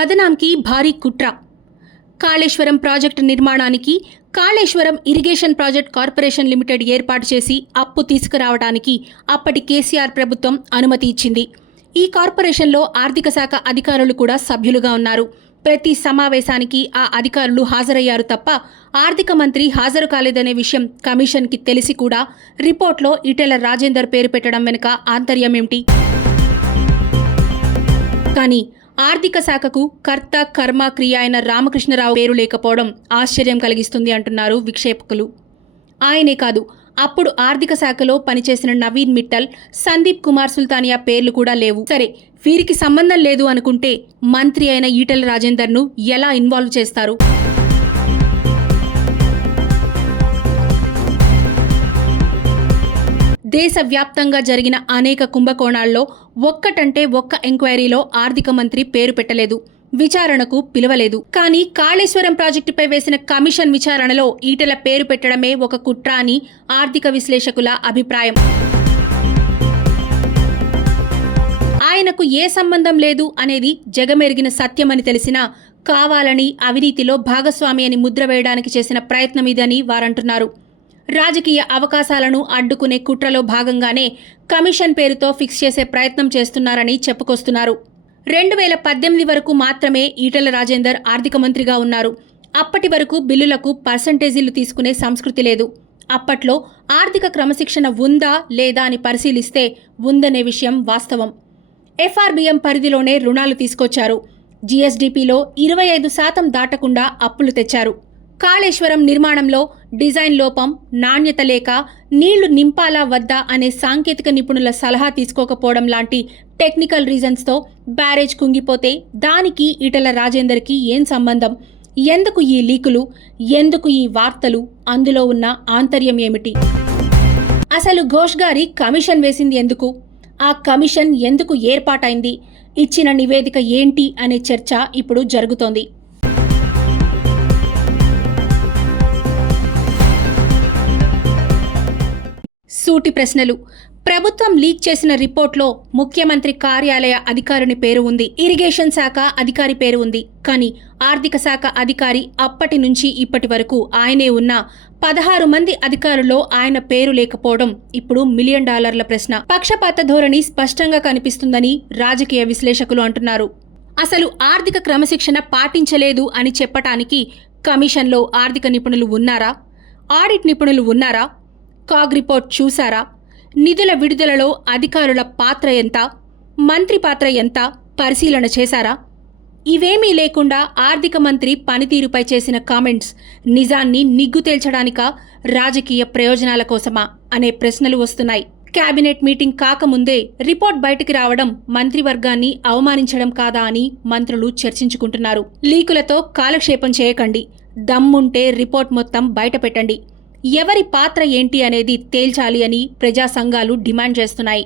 బదనాంకి భారీ కుట్ర. కాళేశ్వరం ప్రాజెక్టు నిర్మాణానికి Kaleshwaram irrigation project corporation limited ఏర్పాటు చేసి అప్పు తీసుకురావడానికి అప్పటి కేసీఆర్ ప్రభుత్వం అనుమతి ఇచ్చింది. ఈ కార్పొరేషన్లో ఆర్థిక శాఖ అధికారులు కూడా సభ్యులుగా ఉన్నారు. ప్రతి సమావేశానికి ఆ అధికారులు హాజరయ్యారు తప్ప ఆర్థిక మంత్రి హాజరు కాలేదనే విషయం కమిషన్కి తెలిసి కూడా రిపోర్ట్లో ఇటెల రాజేందర్ పేరు పెట్టడం వెనుక ఆంతర్యమేమిటి కానీ ఆర్థిక శాఖకు కర్త కర్మ క్రియ అయిన రామకృష్ణరావు పేరు లేకపోవడం ఆశ్చర్యం కలిగిస్తుంది అంటున్నారు విక్షేపకులు. ఆయనే కాదు అప్పుడు ఆర్థిక శాఖలో పనిచేసిన నవీన్ మిట్టల్ సందీప్ కుమార్ సుల్తానియా పేర్లు కూడా లేవు. సరే వీరికి సంబంధం లేదు అనుకుంటే మంత్రి అయిన ఈటెల రాజేందర్ను ఎలా ఇన్వాల్వ్ చేస్తారు? దేశవ్యాప్తంగా జరిగిన అనేక కుంభకోణాల్లో ఒక్కటంటే ఒక్క ఎంక్వైరీలో ఆర్థిక మంత్రి పేరు పెట్టలేదు విచారణకు పిలవలేదు. కానీ కాళేశ్వరం ప్రాజెక్టుపై వేసిన కమిషన్ విచారణలో ఈటల పేరు పెట్టడమే ఒక కుట్ర అని ఆర్థిక విశ్లేషకుల అభిప్రాయం. ఆయనకు ఏ సంబంధం లేదు అనేది జగమెరిగిన సత్యమని తెలిసినా కావాలని అవినీతిలో భాగస్వామి అని ముద్ర వేయడానికి చేసిన ప్రయత్నం ఇదని వారంటున్నారు. రాజకీయ అవకాశాలను అడ్డుకునే కుట్రలో భాగంగానే కమిషన్ పేరుతో ఫిక్స్ చేసే ప్రయత్నం చేస్తున్నారని చెప్పుకొస్తున్నారు. రెండు వేల పద్దెనిమిది వరకు మాత్రమే ఈటెల రాజేందర్ ఆర్థిక మంత్రిగా ఉన్నారు. అప్పటి వరకు బిల్లులకు పర్సంటేజీలు తీసుకునే సంస్కృతి లేదు. అప్పట్లో ఆర్థిక క్రమశిక్షణ ఉందా లేదా అని పరిశీలిస్తే ఉందనే విషయం వాస్తవం. ఎఫ్ఆర్బిఎం పరిధిలోనే రుణాలు తీసుకొచ్చారు. జీఎస్డీపీలో ఇరవై ఐదు శాతం దాటకుండా అప్పులు తెచ్చారు. కాళేశ్వరం నిర్మాణంలో డిజైన్ లోపం నాణ్యత లేక నీళ్ళు నింపాలా వద్దా అనే సాంకేతిక నిపుణుల సలహా తీసుకోకపోవడం లాంటి టెక్నికల్ రీజన్స్తో బ్యారేజ్ కుంగిపోతే దానికి ఇటల రాజేందర్కి ఏం సంబంధం? ఎందుకు ఈ లీకులు? ఎందుకు ఈ వార్తలు? అందులో ఉన్న ఆంతర్యం ఏమిటి? అసలు ఘోష్ గారి కమిషన్ వేసింది ఎందుకు? ఆ కమిషన్ ఎందుకు ఏర్పాటైంది? ఇచ్చిన నివేదిక ఏంటి? అనే చర్చ ఇప్పుడు జరుగుతోంది. సూటి ప్రశ్నలు. ప్రభుత్వం లీక్ చేసిన రిపోర్ట్లో ముఖ్యమంత్రి కార్యాలయ అధికారిని పేరు ఉంది. ఇరిగేషన్ శాఖ అధికారి పేరు ఉంది. కానీ ఆర్థిక శాఖ అధికారి అప్పటి నుంచి ఇప్పటి వరకు ఆయనే ఉన్న పదహారు మంది అధికారుల్లో ఆయన పేరు లేకపోవడం ఇప్పుడు మిలియన్ డాలర్ల ప్రశ్న. పక్షపాత ధోరణి స్పష్టంగా కనిపిస్తుందని రాజకీయ విశ్లేషకులు అంటున్నారు. అసలు ఆర్థిక క్రమశిక్షణ పాటించలేదు అని చెప్పటానికి కమిషన్లో ఆర్థిక నిపుణులు ఉన్నారా? ఆడిట్ నిపుణులు ఉన్నారా? కాగ్ రిపోర్ట్ చూసారా నిధుల విడుదలలో అధికారుల పాత్ర ఎంత? మంత్రి పాత్ర ఎంత? పరిశీలన చేశారా? ఇవేమీ లేకుండా ఆర్థిక మంత్రి పనితీరుపై చేసిన కామెంట్స్ నిజాన్ని నిగ్గు తేల్చడానికా? రాజకీయ ప్రయోజనాల కోసమా? అనే ప్రశ్నలు వస్తున్నాయి. కేబినెట్ మీటింగ్ కాకముందే రిపోర్ట్ బయటికి రావడం మంత్రివర్గాన్ని అవమానించడం కాదా అని మంత్రులు చర్చించుకుంటున్నారు. లీకులతో కాలక్షేపం చేయకండి. దమ్ముంటే రిపోర్ట్ మొత్తం బయట పెట్టండి ఎవరి పాత్ర ఏంటి అనేది తేల్చాలి అని ప్రజా సంఘాలు డిమాండ్ చేస్తున్నాయి.